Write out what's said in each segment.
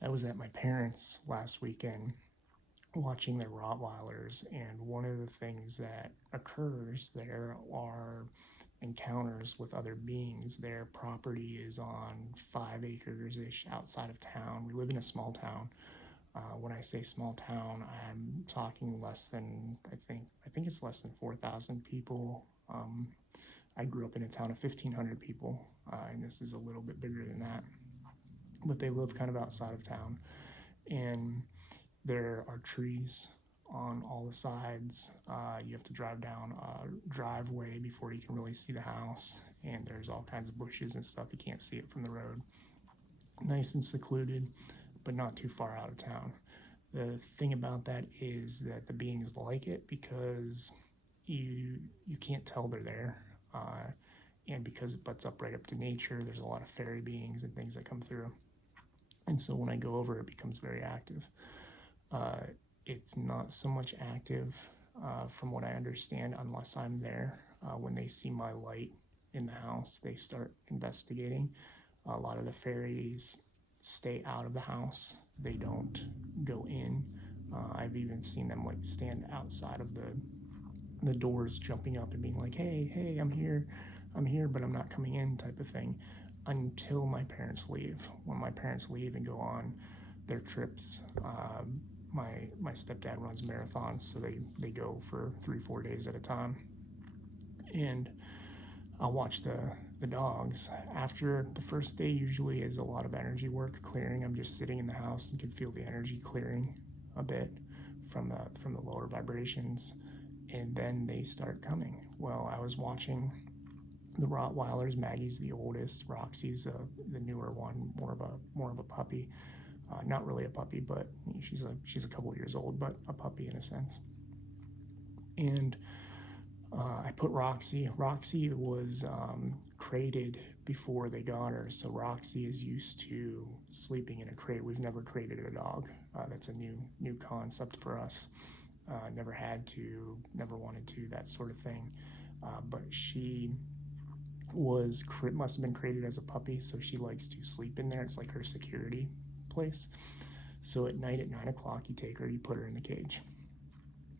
I was at my parents' last weekend watching their Rottweilers, and one of the things that occurs there are encounters with other beings. Their property is on 5 acres ish outside of town. We live in a small town. When I say small town, I'm talking less than I think it's less than 4,000 people. I grew up in a town of 1,500 people, and this is a little bit bigger than that. But they live kind of outside of town, and there are trees on all the sides. You have to drive down a driveway before you can really see the house, and there's all kinds of bushes and stuff. You can't see it from the road. Nice and secluded, but not too far out of town. The thing about that is that the beings like it because you can't tell they're there, and because it butts up right up to nature. There's a lot of fairy beings and things that come through, and so when I go over, it becomes very active. Uh, it's not so much active, from what I understand, unless I'm there. When they see my light in the house, they start investigating. A lot of the fairies stay out of the house. They don't go in. I've even seen them like stand outside of the doors, jumping up and being like, "Hey, hey, I'm here, but I'm not coming in," type of thing, until my parents leave. When my parents leave and go on their trips, my stepdad runs marathons, so they go for 3-4 days at a time, and I'll watch the dogs. After the first day, usually is a lot of energy work clearing. I'm just sitting in the house and can feel the energy clearing a bit from the lower vibrations, and then they start coming. Well, I was watching the Rottweilers. Maggie's the oldest. Roxy's the newer one, more of a puppy. Not really a puppy, but she's a couple years old, but a puppy in a sense. And I put Roxy. Roxy was crated before they got her, so Roxy is used to sleeping in a crate. We've never crated a dog. That's a new concept for us. Never had to, never wanted to, that sort of thing. But she must have been created as a puppy, so she likes to sleep in there. It's like her security place. So at night at 9 o'clock, you take her, you put her in the cage.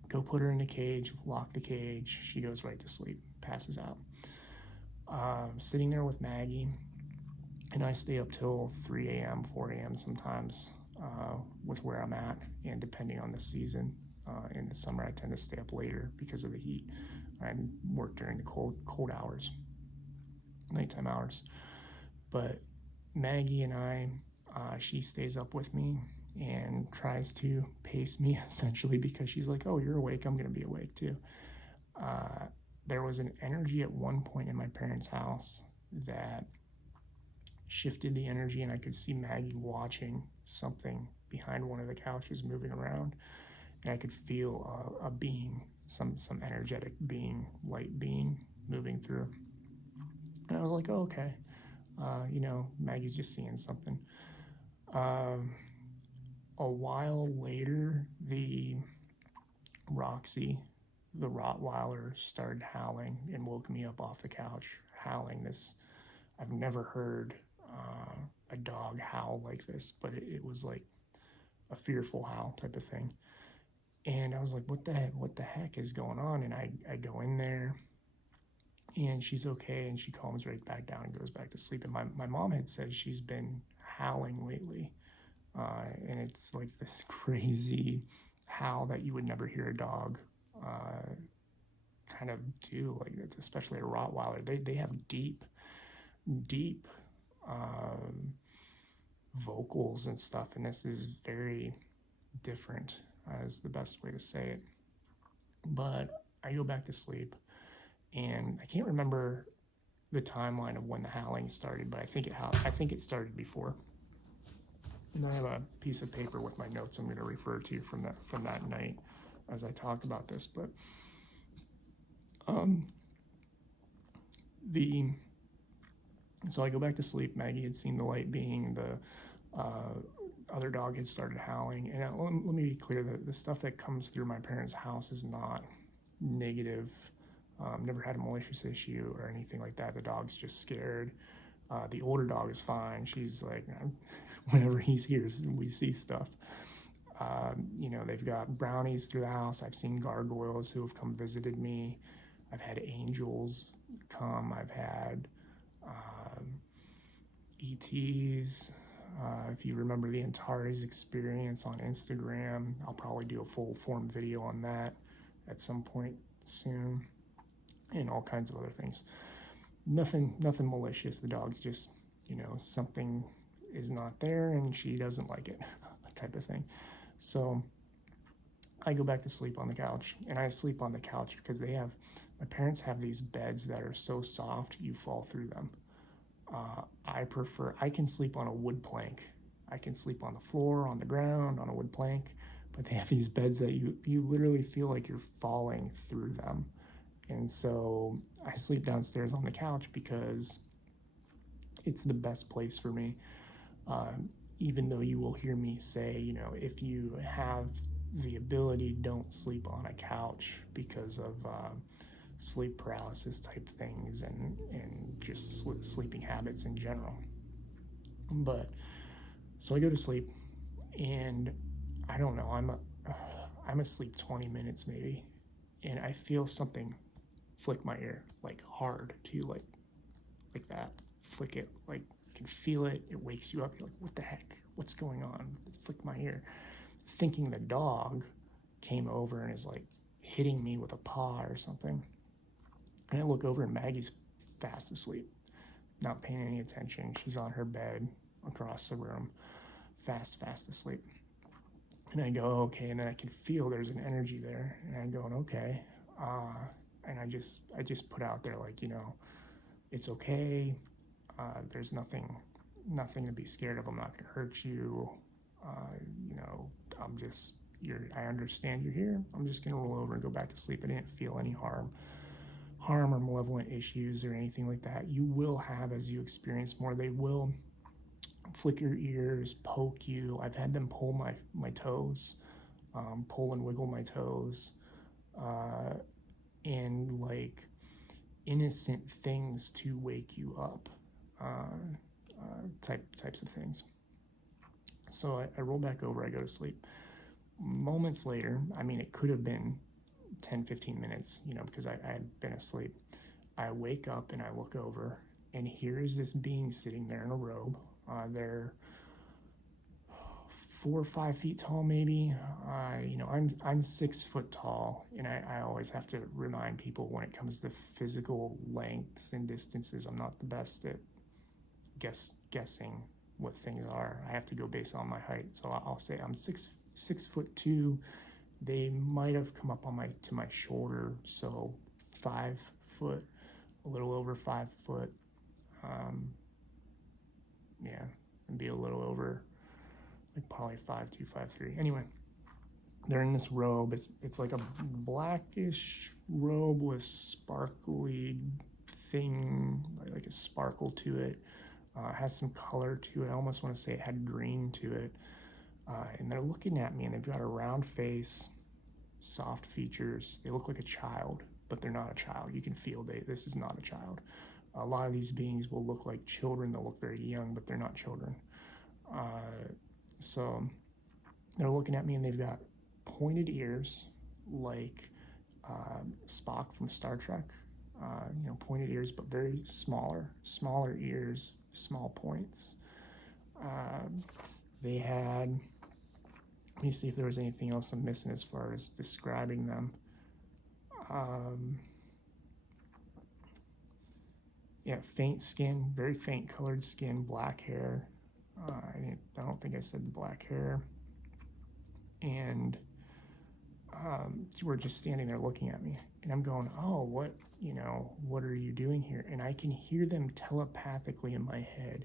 Go put her in the cage, lock the cage. She goes right to sleep, passes out. Sitting there with Maggie, and I stay up till 3 a.m., 4 a.m. sometimes, with where I'm at, and depending on the season. In the summer, I tend to stay up later because of the heat. I work during the cold hours, nighttime hours. But Maggie and I, she stays up with me and tries to pace me essentially, because she's like, "Oh, you're awake, I'm going to be awake too." Uh, there was an energy at one point in my parents' house that shifted the energy, and I could see Maggie watching something behind one of the couches moving around, and I could feel a being, some energetic being, light being moving through. And I was like, "Oh, okay." Maggie's just seeing something. Um, a while later, the Roxy, the Rottweiler, started howling and woke me up off the couch, howling this. I've never heard a dog howl like this, but it was like a fearful howl type of thing. And I was like, what the heck is going on? And I go in there, and she's okay, and she calms right back down and goes back to sleep. And my mom had said she's been howling lately, and it's like this crazy howl that you would never hear a dog uh, kind of do. Like, it's especially a Rottweiler. They have deep um, vocals and stuff, and this is very different, is the best way to say it. But I go back to sleep, and I can't remember the timeline of when the howling started, but I think it started before. And I have a piece of paper with my notes I'm going to refer to from that night as I talk about this. But um, the so I go back to sleep. Maggie had seen the light being, the other dog had started howling. And let me be clear that the stuff that comes through my parents' house is not negative. Never had a malicious issue or anything like that. The dog's just scared. The older dog is fine. She's like, whenever he's here, we see stuff. They've got brownies through the house. I've seen gargoyles who have come visited me. I've had angels come. I've had ETs. If you remember the Antares experience on Instagram, I'll probably do a full form video on that at some point soon, and all kinds of other things. Nothing malicious. The dog's just, something is not there and she doesn't like it, type of thing. So I go back to sleep on the couch, and I sleep on the couch because my parents have these beds that are so soft you fall through them. I can sleep on a wood plank. I can sleep on the floor, on the ground, on a wood plank, but they have these beds that you literally feel like you're falling through them. And so I sleep downstairs on the couch because it's the best place for me. Even though you will hear me say, if you have the ability, don't sleep on a couch because of sleep paralysis type things and just sleeping habits in general. But so I go to sleep, and I don't know, I'm asleep 20 minutes maybe, and I feel something flick my ear, like hard too, like that, flick it, like you can feel it. It wakes you up. You're like, what the heck? What's going on? It flicked my ear, thinking the dog came over and is like hitting me with a paw or something. And I look over and Maggie's fast asleep, not paying any attention. She's on her bed across the room, fast asleep. And I go, okay, and then I can feel there's an energy there, and I'm going, okay. And I just put out there, like, it's okay. There's nothing to be scared of. I'm not gonna hurt you. I understand you're here. I'm just gonna roll over and go back to sleep. I didn't feel any harm or malevolent issues or anything like that. You will have, as you experience more, they will flick your ears, poke you. I've had them pull my toes, pull and wiggle my toes, and like innocent things to wake you up, types of things. So I roll back over, I go to sleep. Moments later, it could have been 10-15 minutes, because I had been asleep. I wake up and I look over, and here's this being sitting there in a robe. They're 4 or 5 feet tall, maybe. I'm 6 foot tall, and I always have to remind people when it comes to physical lengths and distances, I'm not the best at guessing what things are. I have to go based on my height. So I'll say I'm 6'2". They might have come up to my shoulder, so 5 foot, a little over 5 foot. Yeah, and be a little over, like probably 5'2", 5'3". Anyway, they're in this robe. It's like a blackish robe with sparkly thing, like a sparkle to it. Has some color to it. I almost want to say it had green to it. And they're looking at me, and they've got a round face, soft features. They look like a child, but they're not a child. You can feel this is not a child. A lot of these beings will look like children. They'll look very young, but they're not children. So they're looking at me, and they've got pointed ears, like Spock from Star Trek. Pointed ears, but very smaller ears, small points. They had, let me see if there was anything else I'm missing as far as describing them. Faint skin, very faint colored skin, black hair. I don't think I said the black hair. And we're just standing there looking at me, and I'm going, oh, what are you doing here? And I can hear them telepathically in my head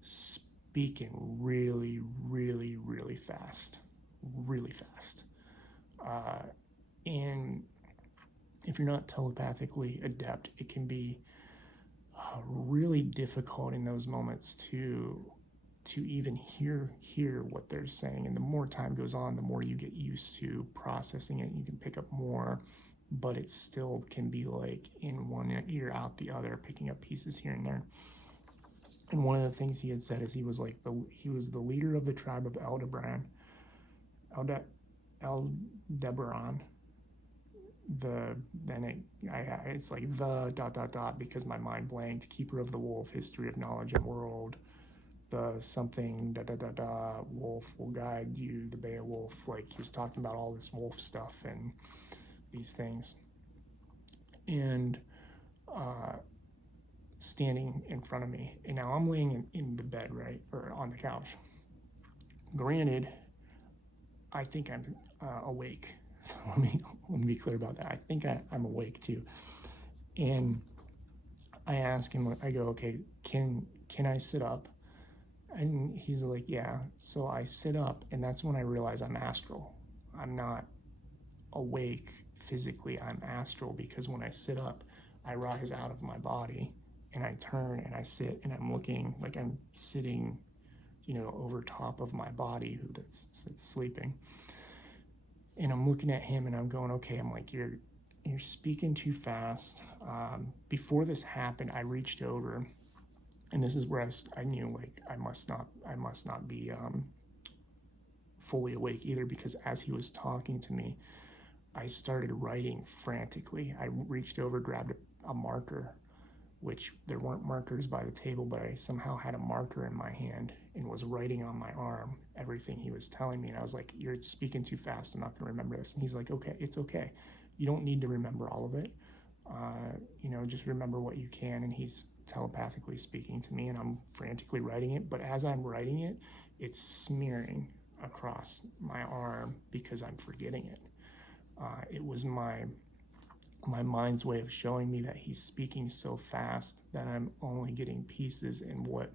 speaking really, really, really fast. And if you're not telepathically adept, it can be really difficult in those moments to even hear what they're saying. And the more time goes on, the more you get used to processing it. You can pick up more, but it still can be like in one ear, out the other, picking up pieces here and there. And one of the things he had said is he was the leader of the tribe of Eldebaran, Eldebaran. It's like the dot dot dot because my mind blanked. Keeper of the wolf, history of knowledge and world. The something da da da da wolf will guide you. The Beowulf. Like he was talking about all this wolf stuff and these things. And standing in front of me, and now I'm laying in the bed, right, or on the couch. Granted, I think I'm awake. So let me be clear about that. I think I'm awake too. And I ask him, I go, okay, can I sit up? And he's like, yeah. So I sit up, and that's when I realize I'm astral. I'm not awake physically, I'm astral, because when I sit up, I rise out of my body and I turn and I sit and I'm looking like I'm sitting, over top of my body that's sleeping. And I'm looking at him and I'm going, okay, I'm like, you're speaking too fast. Before this happened, I reached over, and this is where I knew like I must not be fully awake either, because as he was talking to me, I started writing frantically. I reached over, grabbed a marker, which there weren't markers by the table, but I somehow had a marker in my hand and was writing on my arm everything he was telling me. And I was like, you're speaking too fast. I'm not going to remember this. And he's like, okay, it's okay. You don't need to remember all of it. Just remember what you can. And he's telepathically speaking to me, and I'm frantically writing it. But as I'm writing it, it's smearing across my arm because I'm forgetting it. It was my mind's way of showing me that he's speaking so fast that I'm only getting pieces, and what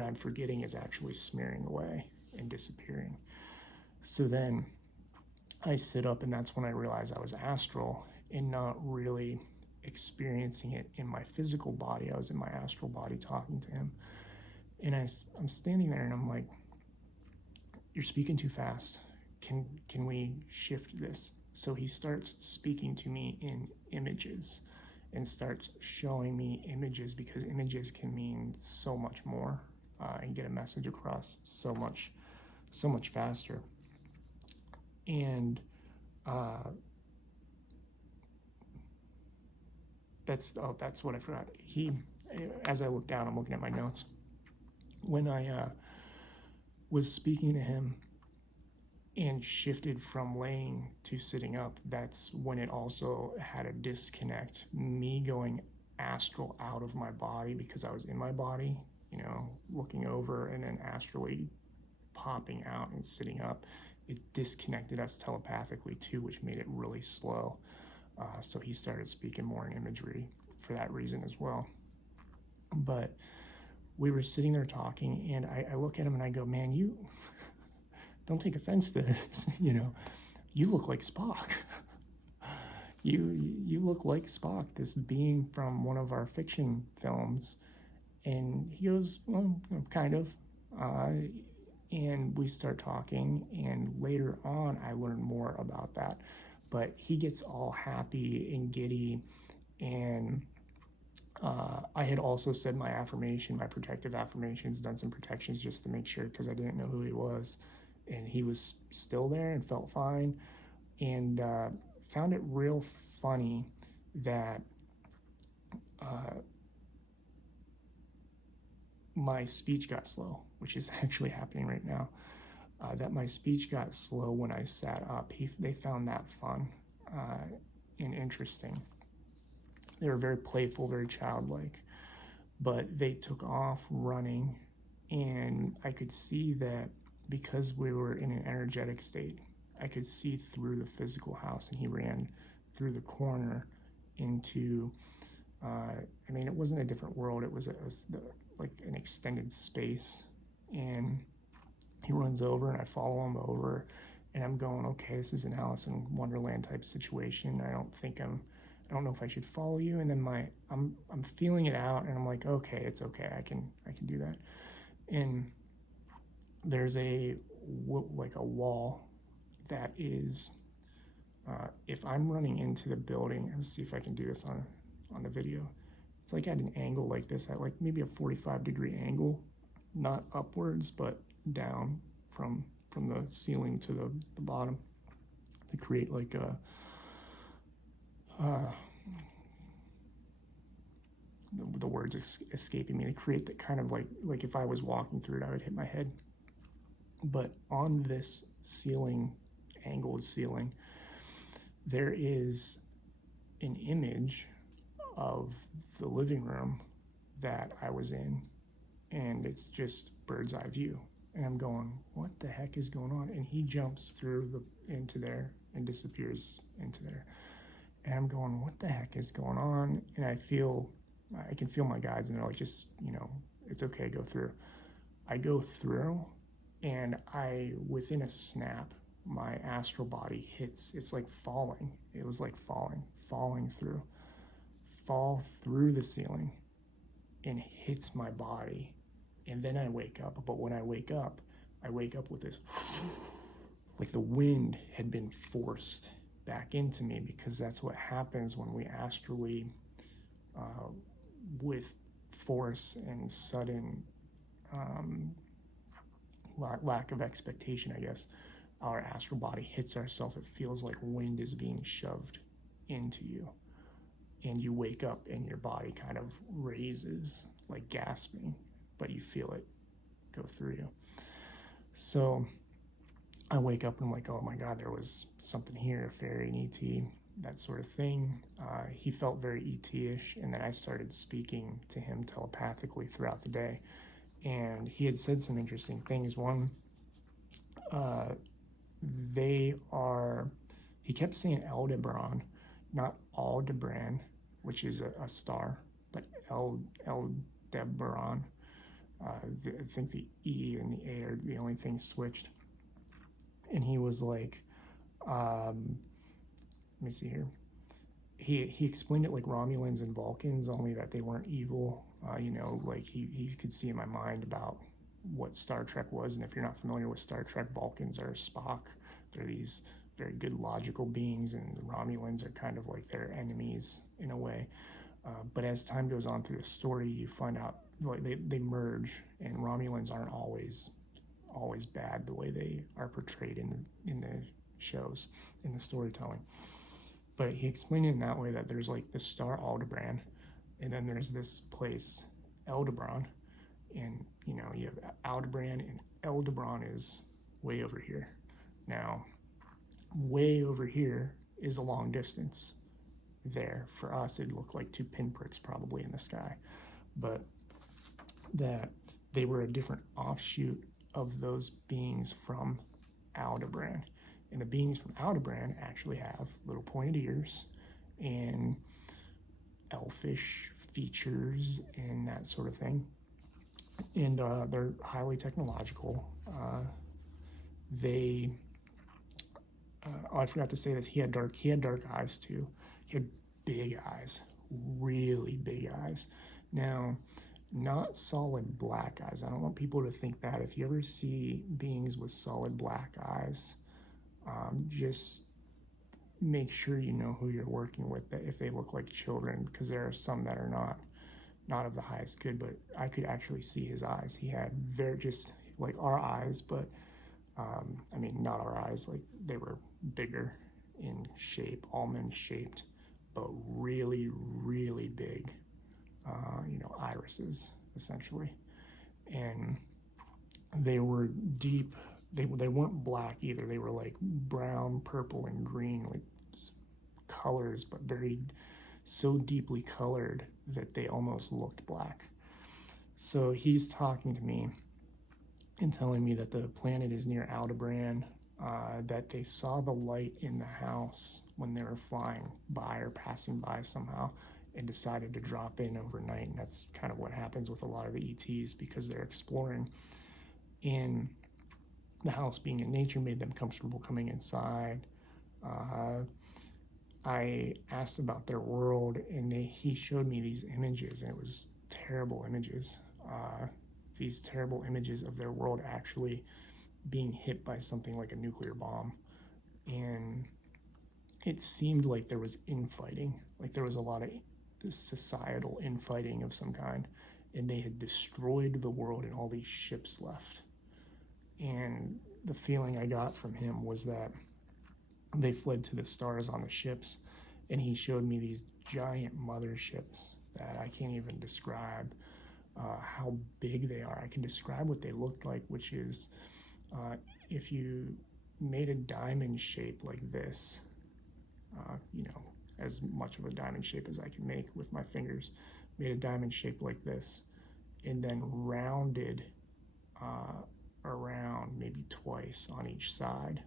I'm forgetting is actually smearing away and disappearing. So then I sit up, and that's when I realized I was astral and not really experiencing it in my physical body. I was in my astral body talking to him. And I'm standing there and I'm like, you're speaking too fast. Can we shift this? So he starts speaking to me in images and starts showing me images, because images can mean so much more and get a message across so much faster. And that's what I forgot. As I look down, I'm looking at my notes. When I was speaking to him and shifted from laying to sitting up, that's when it also had a disconnect. Me going astral out of my body because I was in my body, looking over, and then astrally popping out and sitting up. It disconnected us telepathically too, which made it really slow. So he started speaking more in imagery for that reason as well. But we were sitting there talking, and I look at him and I go, man, you don't take offense to this, you look like Spock. You look like Spock, this being from one of our fiction films. And he goes, well, kind of. And we start talking, and later on I learn more about that. But he gets all happy and giddy, and I had also said my protective affirmations, done some protections just to make sure, because I didn't know who he was. And he was still there and felt fine, and found it real funny that my speech got slow, which is actually happening right now. That my speech got slow when I sat up. They found that fun and interesting. They were very playful, very childlike, but they took off running, and I could see that because we were in an energetic state, I could see through the physical house, and he ran through the corner into, it wasn't a different world, it was like an extended space, and he runs over, and I follow him over, and I'm going, okay, this is an Alice in Wonderland type situation. I don't know if I should follow you. And then I'm feeling it out, and I'm like, okay, it's okay. I can do that. And there's a wall that is, if I'm running into the building, let's see if I can do this on the video. it's like at an angle like this, at like maybe a 45-degree angle, not upwards, but down from the ceiling to the bottom, to create like a the words escaping me, to create that kind of like if I was walking through it, I would hit my head. But on this ceiling, angled ceiling, there is an image of the living room that I was in, and it's just bird's eye view. And I'm going, what the heck is going on? And he jumps through into there and disappears into there. And I'm going, what the heck is going on? And I can feel my guides, and they're like, just, it's okay, go through. I go through, and within a snap, my astral body hits, it's like falling. It was like falling through, fall through the ceiling and hits my body. And then I wake up. But when I wake up with this, like the wind had been forced back into me, because that's what happens when we astrally, with force and sudden lack of expectation, I guess, our astral body hits ourselves. It feels like wind is being shoved into you, and you wake up and your body kind of raises, like gasping, but you feel it go through you. So I wake up and I'm like, oh my God, there was something here, a fairy, an ET, that sort of thing. He felt very ET-ish, and then I started speaking to him telepathically throughout the day. And he had said some interesting things. One, he kept saying Eldebaran, not Aldebaran, which is a star, but Eldebaran. I think the E and the A are the only things switched. And he was like, let me see here. He explained it like Romulans and Vulcans, only that they weren't evil. Like he could see in my mind about what Star Trek was. And if you're not familiar with Star Trek, Vulcans are Spock. They're these very good logical beings, and the Romulans are kind of like their enemies in a way. But as time goes on through the story, you find out like they merge, and Romulans aren't always bad the way they are portrayed in the shows, in the storytelling. But he explained it in that way, that there's like the star Aldebaran, and then there's this place Eldebaran, and you have Aldebaran, and Eldebaran is way over here. Now, way over here is a long distance. There, for us, it looked like two pinpricks probably in the sky, but that they were a different offshoot of those beings from Aldebaran. And the beings from Eldebaran actually have little pointed ears and elfish features and that sort of thing. And they're highly technological. I forgot to say this. He had dark eyes too. He had big eyes, really big eyes. Now, not solid black eyes. I don't want people to think that. If you ever see beings with solid black eyes, just make sure you know who you're working with, that if they look like children, because there are some that are not of the highest good. But I could actually see his eyes. He had very, just like our eyes, but not our eyes, like they were bigger in shape, almond shaped, but really, really big, irises essentially. And they were deep. They weren't black either. They were like brown, purple, and green, like colors, but so deeply colored that they almost looked black. So he's talking to me and telling me that the planet is near Eldebaran, that they saw the light in the house when they were flying by or passing by somehow, and decided to drop in overnight. And that's kind of what happens with a lot of the ETs, because they're exploring. And the house being in nature made them comfortable coming inside. I asked about their world, and he showed me these images, and it was terrible images. These terrible images of their world actually being hit by something like a nuclear bomb. And it seemed like there was infighting, like there was a lot of societal infighting of some kind, and they had destroyed the world, and all these ships left. And the feeling I got from him was that they fled to the stars on the ships, and he showed me these giant motherships that I can't even describe how big they are. I can describe what they looked like, which is if you made a diamond shape like this, as much of a diamond shape as I can make with my fingers, made a diamond shape like this, and then rounded around maybe twice on each side.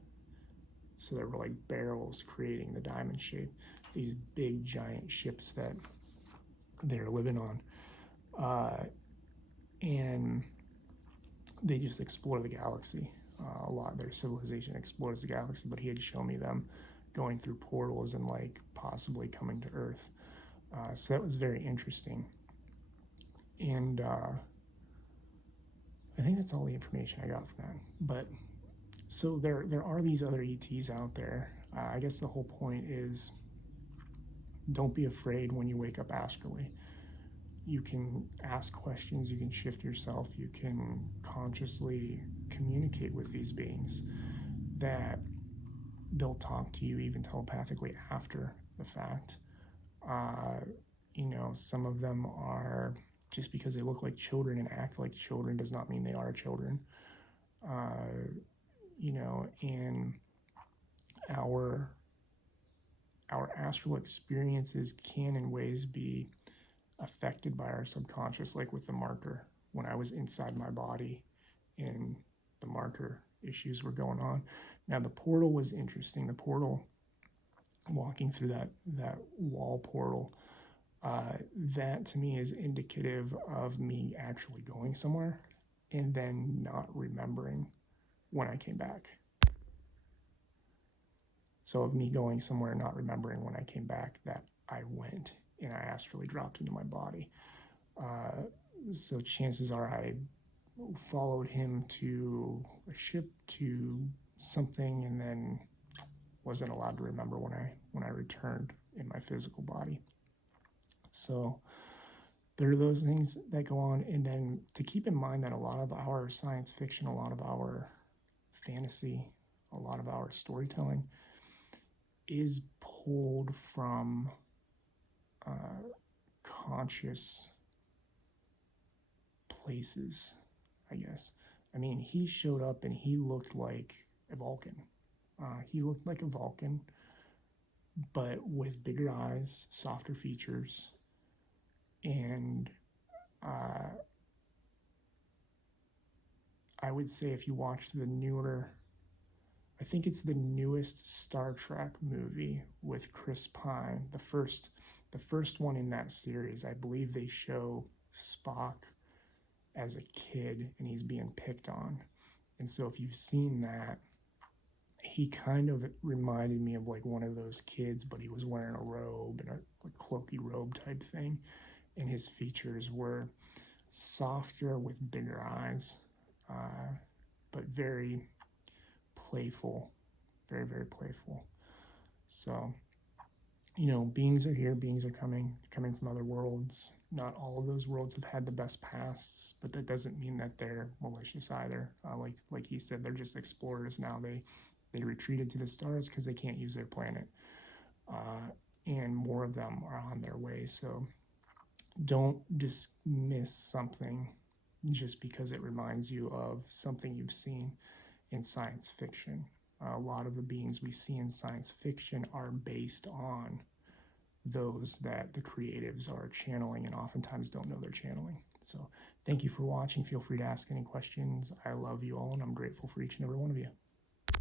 So there were like barrels creating the diamond shape, these big giant ships that they're living on. And they just explore the galaxy a lot. Their civilization explores the galaxy, but he had shown me them going through portals and like possibly coming to Earth. So that was very interesting. And I think that's all the information I got from that. But so there are these other ETs out there. I guess the whole point is don't be afraid when you wake up astrally. You can ask questions, you can shift yourself, you can consciously communicate with these beings, that they'll talk to you even telepathically after the fact. Some of them are, just because they look like children and act like children does not mean they are children. And our astral experiences can in ways be affected by our subconscious, like with the marker. When I was inside my body and the marker issues were going on. Now the portal was interesting. The portal, walking through that wall portal, that to me is indicative of me actually going somewhere and then not remembering when I came back. So of me going somewhere and not remembering when I came back that I went and I astrally dropped into my body. So chances are I followed him to a ship, to something, and then wasn't allowed to remember when I returned in my physical body. So there are those things that go on. And then to keep in mind that a lot of our science fiction, a lot of our fantasy, a lot of our storytelling is pulled from conscious places, I guess. I mean, he showed up and he looked like a Vulcan. He looked like a Vulcan, but with bigger eyes, softer features, and I would say if you watch the newer, I think it's the newest Star Trek movie with Chris Pine, the first one in that series, I believe they show Spock as a kid and he's being picked on. And so if you've seen that, he kind of reminded me of like one of those kids, but he was wearing a robe and a cloaky robe type thing. And his features were softer with bigger eyes, but very playful, very, very playful. So, beings are here, beings are coming from other worlds. Not all of those worlds have had the best pasts, but that doesn't mean that they're malicious either. Like he said, they're just explorers now. They retreated to the stars because they can't use their planet. And more of them are on their way. So don't dismiss something just because it reminds you of something you've seen in science fiction. A lot of the beings we see in science fiction are based on those that the creatives are channeling and oftentimes don't know they're channeling. So thank you for watching. Feel free to ask any questions. I love you all and I'm grateful for each and every one of you.